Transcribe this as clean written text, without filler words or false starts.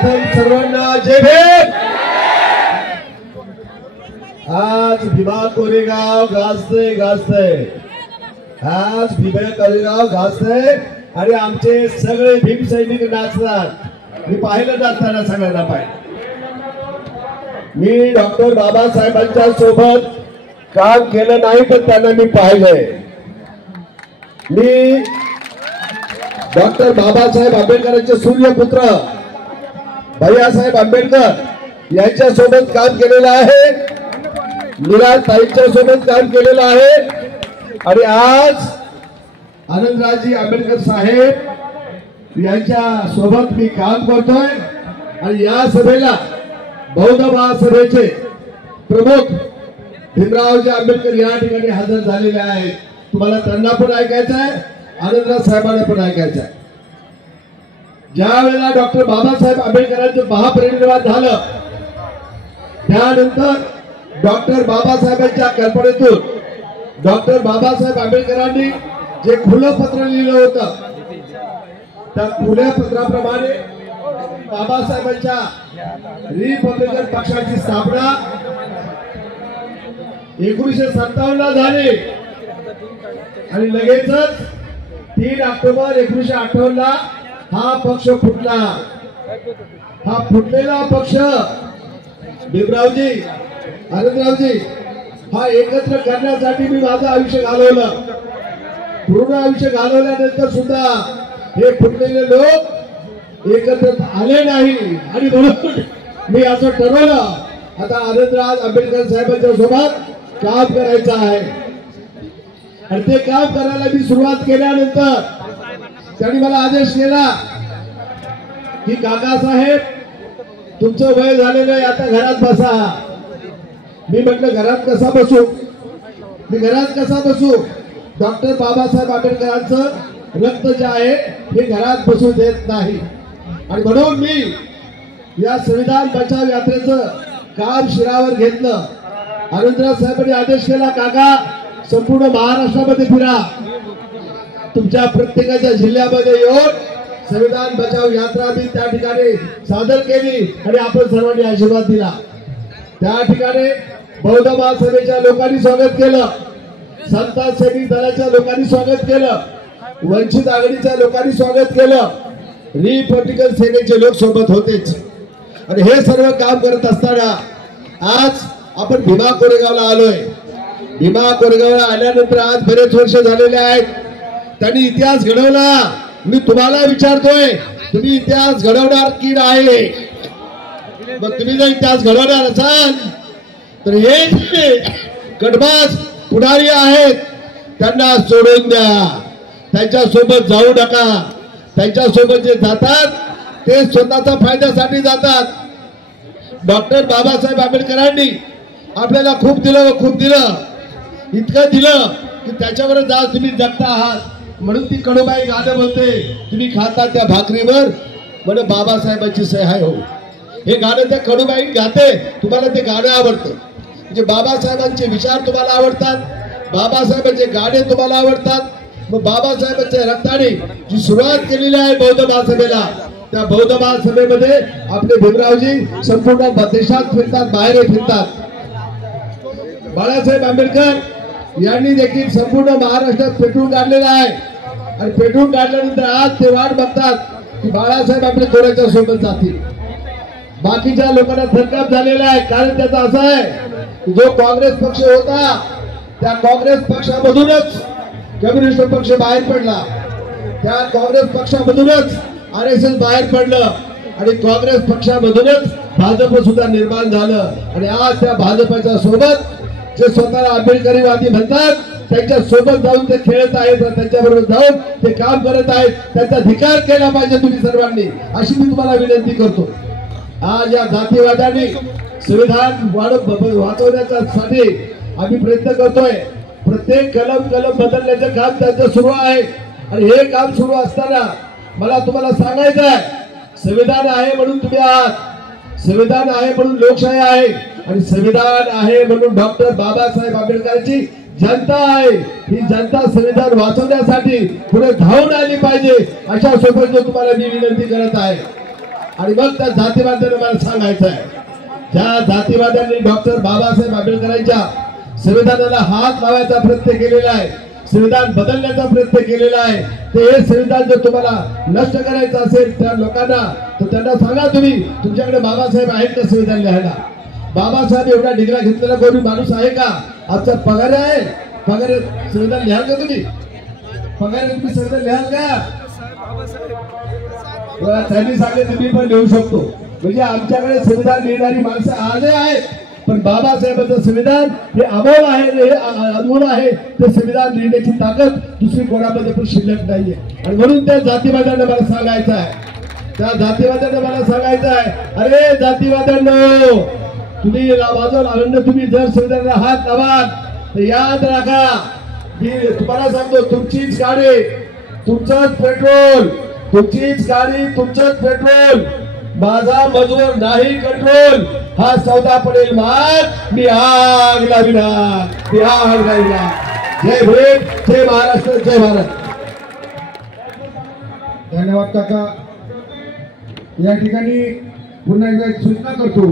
प्रथम सर्वांना जय भीम। आज भीमा कोरेगाव गाजतंय आज भीमा कोरेगाव गाजतंय आणि आमचे सगळे भीम सैनिक नाचतात। मी पाहिलं नाचताना सगळ्यांना पाहिलं। मी डॉक्टर बाबासाहेबांच्या सोबत काम केलं नाही पण त्यांना मी पाहिलंय। मी डॉक्टर बाबासाहेब आंबेडकरांचे सूर्यपुत्र भैयासाहेब आंबेडकर यांच्या सोबत काम केलेलं आहे। मीराताईंच्या सोबत काम केलेलं आहे आणि आज आनंदरावजी आंबेडकर साहेब यांच्या सोबत मी काम करतोय। आणि या सभेला बौद्ध महासभेचे प्रमुख भीमरावजी आंबेडकर या ठिकाणी हजर झालेले आहेत। तुम्हाला त्यांना पण ऐकायचं आहे, आनंदराव साहेबांना पण ऐकायचं आहे। ज्या वेळेला डॉक्टर बाबासाहेब आंबेडकरांचं महापरिनिर्वाण झालं त्यानंतर डॉक्टर बाबासाहेबांच्या कल्पनेतून डॉक्टर बाबासाहेब आंबेडकरांनी जे खुलं पत्र लिहिलं होतं त्या खुल्या पत्राप्रमाणे बाबासाहेबांच्या रिपब्लिकन पक्षाची स्थापना 1957 झाली आणि लगेचच 3 ऑक्टोबर 1958 हा पक्ष फुटला। हा फुटलेला पक्ष भीमरावजी आनंदरावजी हा एकत्र करण्यासाठी मी माझं आयुष्य घालवलं। पूर्ण आयुष्य घालवल्यानंतर सुद्धा हे फुटलेले लोक एकत्र आले नाही आणि म्हणून मी असं ठरवलं आता आनंदराव आंबेडकर साहेबांच्या सोबत काम करायचं आहे। आणि ते काम करायला मी सुरुवात केल्यानंतर त्यांनी मला आदेश केला की काकासाहेब तुमचं वय झालेलं आहे, आता घरात बसा। मी म्हटलं घरात कसा बसू, मी घरात कसा बसू? डॉक्टर बाबासाहेब आंबेडकरांचं रक्त जे आहे हे घरात बसू देत नाही। आणि म्हणून मी या संविधान बचाव यात्रेचं काम शिरावर घेतलं। आनंदराव साहेबांनी आदेश केला काका संपूर्ण महाराष्ट्रामध्ये फिरा, तुमच्या प्रत्येकाच्या जिल्ह्यामध्ये येऊन संविधान बचाव यात्रा मी त्या ठिकाणी सादर केली आणि आपण सर्वांनी आशीर्वाद दिला। त्या ठिकाणी बौद्ध महासभेच्या लोकांनी स्वागत केलं, संत सैनिक दलाच्या लोकांनी स्वागत केलं, वंचित आघाडीच्या लोकांनी स्वागत केलं, रिपब्लिकन सेनेचे लोक सोबत होतेच। आणि हे सर्व काम करत असताना आज आपण भीमा कोरेगावला आलोय। भीमा कोरेगावला आल्यानंतर आज बरेच वर्ष झालेले आहेत। त्यांनी इतिहास घडवला। मी तुम्हाला विचारतोय तुम्ही इतिहास घडवणार की नाही? मग तुम्ही जर इतिहास घडवणार असाल तर हे गटबाज पुढारी आहेत त्यांना सोडून द्या, त्यांच्या सोबत जाऊ नका। त्यांच्या सोबत जे जातात ते स्वतःच्या फायद्यासाठी जातात। डॉक्टर बाबासाहेब आंबेडकरांनी आपल्याला खूप दिलं, खूप दिलं, इतकं दिलं की त्याच्यावर आज तुम्ही जगता आहात। म्हणून ती कडूबाई गाणं बोलते तुम्ही खाता त्या भाकरीवर म्हणे बाबासाहेबांची सहाय हो। हे गाणं त्या कडूबाई गाते, तुम्हाला ते गाणं आवडतं म्हणजे बाबासाहेबांचे विचार तुम्हाला आवडतात, बाबासाहेबांचे गाणे तुम्हाला आवडतात। मग बाबासाहेबांच्या रक्ताने जी सुरुवात केलेली आहे बौद्ध महासभेला, त्या बौद्ध महासभेमध्ये आपले भीमरावजी संपूर्ण देशात फिरतात, बाहेर फिरतात। बाळासाहेब आंबेडकर यांनी देखील संपूर्ण महाराष्ट्रात पेटवून काढलेलं आहे आणि पेटवून काढल्यानंतर आज ते वाट बघतात की बाळासाहेब आंबेडकरांच्या सोबत जातील। बाकीच्या लोकांना थरकाप झालेला आहे। कारण त्याचं असं आहे जो काँग्रेस पक्ष होता त्या काँग्रेस पक्षामधूनच कम्युनिस्ट पक्ष बाहेर पडला, त्या काँग्रेस पक्षामधूनच RSS बाहेर पडलं आणि काँग्रेस पक्षामधूनच भाजप सुद्धा निर्माण झालं। आणि आज त्या भाजपच्या सोबत जे स्वतःला आंबेडकरीवादी म्हणतात त्यांच्या सोबत जाऊन ते खेळत आहेत, त्यांच्याबरोबर जाऊन ते काम करत आहेत। त्याचा धिक्कार केला पाहिजे तुम्ही सर्वांनी, अशी मी तुम्हाला विनंती करतो। आज या जातीवादाने संविधान वाचवण्यासाठी आम्ही प्रयत्न करतोय। प्रत्येक कलम बदलण्याचं काम त्यांचं सुरू आहे आणि हे काम सुरू असताना मला तुम्हाला सांगायचं आहे संविधान आहे म्हणून तुम्ही आहात, संविधान आहे म्हणून लोकशाही आहे आणि संविधान आहे म्हणून डॉक्टर बाबासाहेब आंबेडकरांची जनता आहे। ही जनता संविधान वाचवण्यासाठी पुढे धावून आली पाहिजे अशा सोबत तुम्हाला मी विनंती करत आहे। आणि मग त्या जातीवाद्यांना मला सांगायचं आहे, ज्या जातीवाद्यांनी डॉक्टर बाबासाहेब आंबेडकरांच्या संविधानाला हात लावायचा प्रयत्न केलेला आहे, संविधान बदलण्याचा प्रयत्न केलेला आहे, ते हे संविधान जर तुम्हाला नष्ट करायचं असेल त्या लोकांना, तर त्यांना सांगा तुम्ही तुमच्याकडे बाबासाहेब आहेत का संविधान लिहायला? बाबासाहेब एवढा डिग्रा घेतलेला कोणी माणूस आहे का? आजचा पगार आहे, पगार संविधान लिहाल का तुम्ही? पगार तुम्ही संविधान लिहाल का? त्यांनी सांगितलं तुम्ही पण लिहू शकतो. म्हणजे आमच्याकडे संविधान लिहिणारी माणसं आजही आहेत, पण बाबासाहेबांचं संविधान हे अमोल आहे, हे अनमोल आहे. ते संविधान लिहिण्याची ताकद दुसरी कोणामध्ये पण शिल्लक नाहीये. आणि म्हणून त्या जातीवाद्यांना मला सांगायचं आहे, त्या जातीवाद्यांना मला सांगायचं आहे, अरे जातीवाद्यांनो, तुम्ही माझं आनंद, तुम्ही जर संविधानाला हात लावाल तर याद राखा, मी तुम्हाला सांगतो, तुमचीच गाडी तुमचंच पेट्रोल, तुमचीच गाडी तुमचंच पेट्रोल, माझा मजूर नाही कंट्रोल. हा सौदा पडेल माग, मी आग लाविणार, मी आग लाविणार. जय भीम, जय महाराष्ट्र, जय भारत. धन्यवाद काका. या ठिकाणी पुन्हा एकदा सूचना करतो.